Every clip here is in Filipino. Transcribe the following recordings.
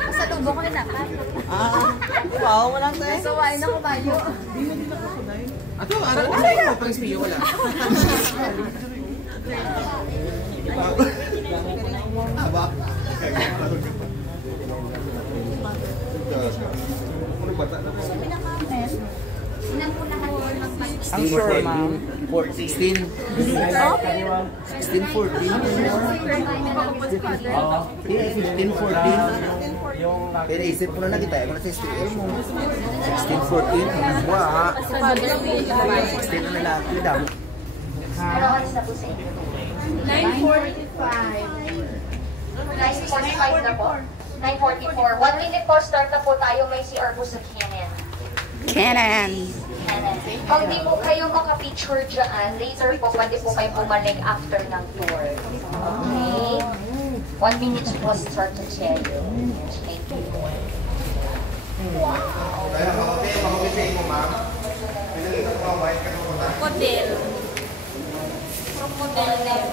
Pasalubong ko na dapat. Wow, wala tayo. Sawain ako kayo. Ato, ano pang spiyo wala. Aba. Ang sure, ma'am. 16. 16, 14. 15, 14. Pero isip ko na kita. Ako na sa STL mo. 16, 14. Ang buwa, ha? 16 na lalaki. Damo. Ano oras na po sa inyo? 9:45. 9:45 na po. 9:44. 1 minute po, start na po tayo. May CR po sa Canon. Canon. Kung di po kayo makapicture dyan, later po, pwede po kayo bumalik after ng tour. Okay? 1 minute po, start to tell you. Thank you. Wow! Crocodile. Crocodile.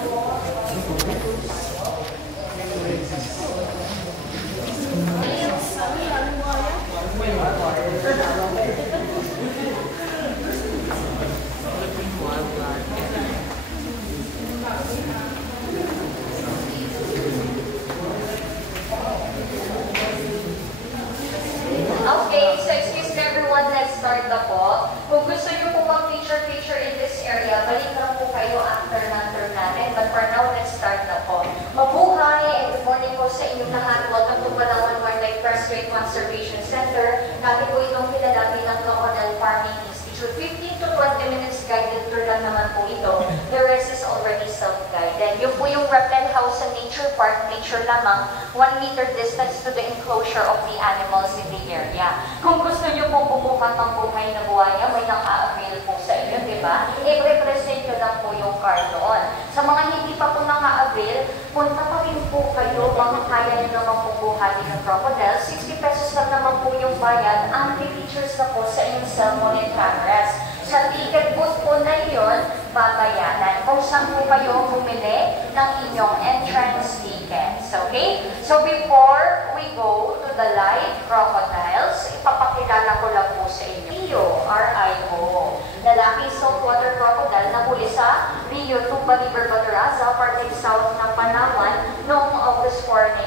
Okay, so excuse me everyone, let's start na po. Kung gusto nyo po mag-picture in this area, balik lang po kayo after ng tour natin. But for now, let's start na po. Mabuhay and good morning po sa inyong lahat. Welcome to Palawan Wildlife Presbyterian Conservation Center. Dati po itong kilala bilang Crocodile Farming Institute. 15 to 20 minutes guided tour lang naman po ito. The rest is already self-guided. Yung po yung reptile house sa nature park, nature lamang, 1 meter distance to the enclosure of the animals in the area. Kung gusto nyo pong bumukan ng buhay na buhaya, may naka-avail po sa inyo, di ba? I-represent nyo lang po yung card doon. Sa mga hindi pa po naka-avail, punta pa rin po kayo, mga kaya nyo naman po buhayin ng crocodile. 60 pesos lang naman po yung bayad. Ang features na po sa inyong cellphone and cameras. Sa ticket booth po na yun, babayaran. Kung saan po kayo bumili ng inyong entrance tickets. Okay? So before we go to the live crocodiles, ipapakilala ko lang po sa inyo. Rio, R.I.O. Lalaking saltwater crocodile na huli sa Rio Tuba River, Bataraza, parte south ng Palawan noong August 4,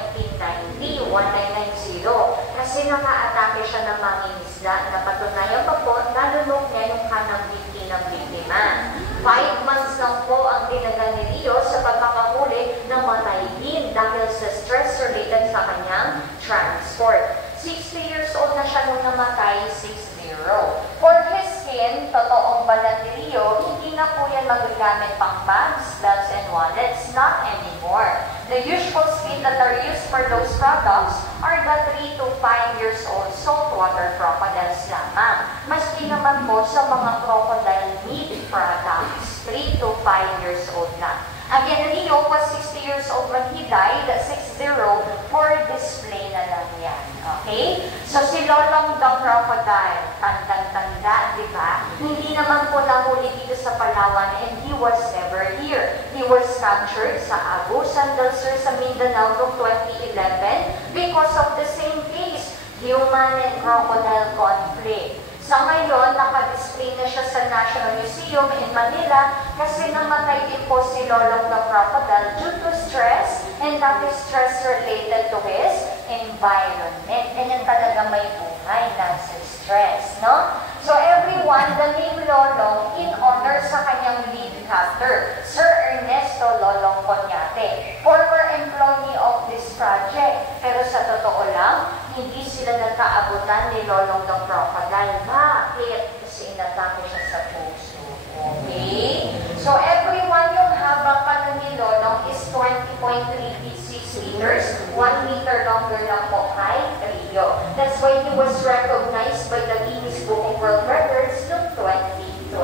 1990, 1990. Kasi naka-atake siya ng mangingisda na patunayan pa po, nalunok niya yung kanang biti ng biktima. 5 months lang po ang tinagal ni Rio sa pagkakahuli na matay din dahil sa stress related sa kanyang transport. 60 years old na siya nung namatay, 60. For his skin, totoong balat ni Rio, hindi na po yan magagamit pang bags, belts, and wallets, not anymore. The usual skin that are used for those products are the 3 to 5 years old saltwater crocodiles lamang. Maski naman po sa mga crocodile meat products, 3 to 5 years old na. Again, Rio was 60 years old when he died, 60, for display na lang yan. Okay? So si Lolong the Crocodile, tandang-tanda, di ba? Hindi naman po nahuli dito sa Palawan and he was never here. He was captured sa Agusan del Sur sa Mindanao noong 2011 because of the same case, human and crocodile conflict. Sa ngayon, naka-display na siya sa National Museum in Manila kasi namatay din po si Lolong the Crocodile due to stress, and that is stress related to his environment. Ganyan talaga may buhay na sa stress, no? So everyone, the name Lolong in honor sa kanyang lead captor, Sir Ernesto Lolong Conyate, former employee of this project. Pero sa totoo lang, hindi sila nagkaabutan ni Lolong the Crocodile. Bakit? Kasi inatake siya sa puso. Okay? So everyone, yung habang pa ni Lolong is 20.36 meters, 1 meter longer lang po kay Rio. That's why he was recognized by the Guinness Book of World Records noong 2012.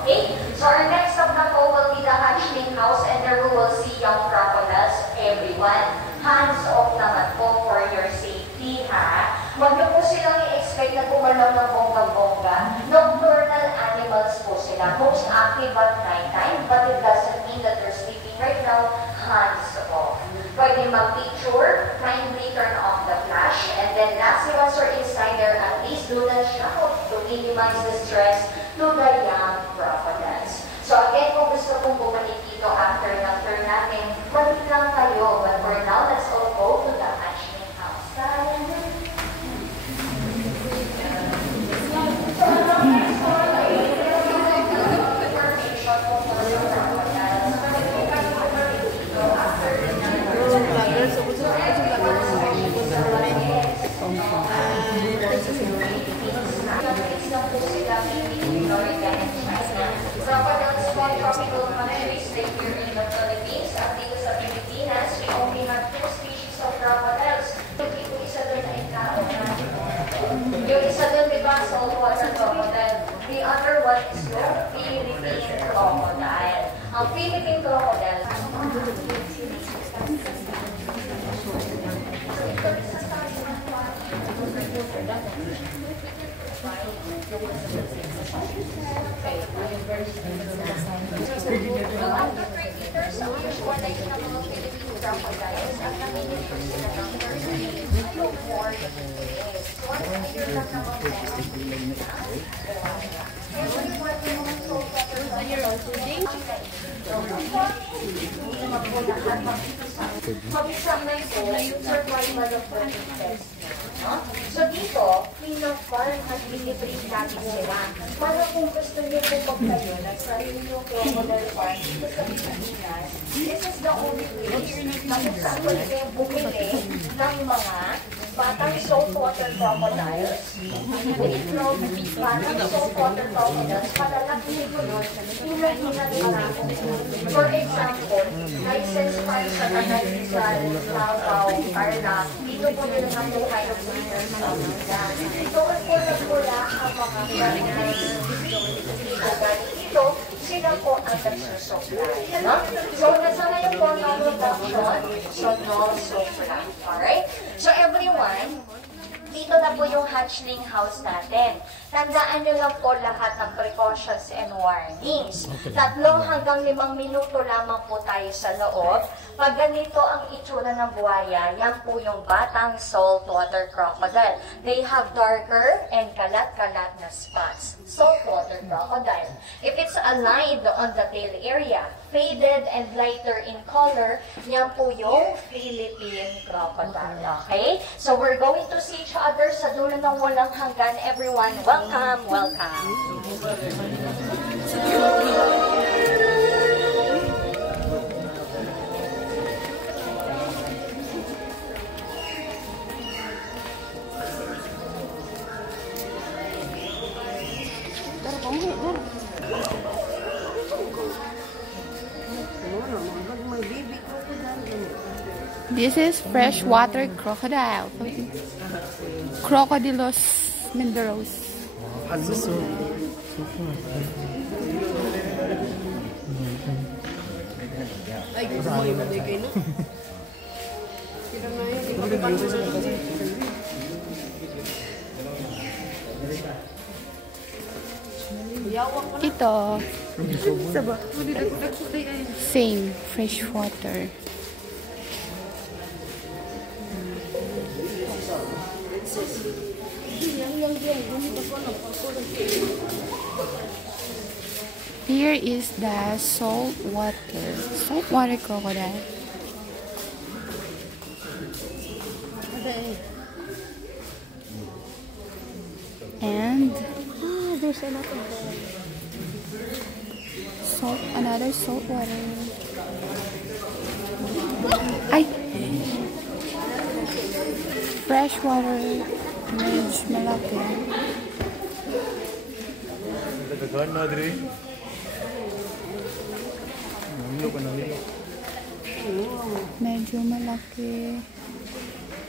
Okay? So our next stop na po will be the hatchling house, and there we will see young crocodiles. Everyone, hands off naman po for your safety, ha? Huwag niyo po silang i-expect na gumalaw ng bongga-bongga. Nocturnal animals po sila. Most active at nighttime, but it doesn't mean that they're sleeping right now. Hands off. Pwede mag-picture, kindly do not shout to minimize the stress to the young crocodiles. So again, kung gusto kong bumalik dito after ng turn natin, balik lang kayo. But for now, let's all go to the hatchling house. Crocodiles from tropical countries live here in the Philippines. At dito sa Pilipinas, we only have 2 species of crocodiles. Yung isa doon ay tao. Yung isa doon, di ba, saltwater crocodile. The other one is yung Philippine crocodile. Ang Philippine crocodile, after 3 meters, ang usual na yun ang mga Philippine crocodiles, ang naminipur sila ng 30 to 40 days. So, ano ang year lang naman po? Everyone yung mga saltwater crocodiles. Pag-examine ko, yung survival of the fittest. So dito, pinag-farm at binibring natin sila. Para kung gusto niyo po magtayo ng sarili yung crocodile farm dito sa Pilipinas, this is the only place na kung saan pwede kayong bumili ng mga batang saltwater crocodiles. I-clone batang saltwater crocodiles para lakihin ko yun, hinahinat ako. For example, license farm sa Tagaytay, Davao, Tarlac, dito po nila nga po kayo breeders sa mga. So, pula-pula ang mga breeders. So, galing dito, sila po ang nagsusupply. So, nasa ngayon po ang production, so no supply. Alright? So, everyone, dito na po yung hatchling house natin. Tandaan nyo lang po lahat ng precautions and warnings. 3 hanggang 5 minuto lamang po tayo sa loob. Pag ganito ang itsura ng buhaya, yan po yung batang saltwater crocodile. They have darker and kalat-kalat na spots. Saltwater crocodile. If it's aligned on the tail area, faded and lighter in color, yan po yung Philippine crocodile. Okay? So we're going to see each other sa dulo ng walang hanggan. Everyone, welcome, welcome. This is freshwater crocodile. Crocodilus menderos. Ito. Same freshwater. Here is the saltwater crocodile. And There's a lot of another saltwater. Ay! Freshwater. Medyo malaki. Medyo malaki.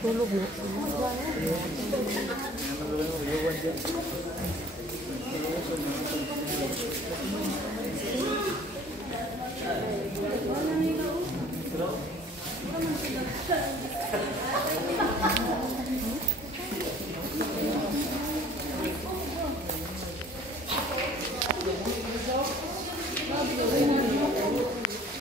Tulog na.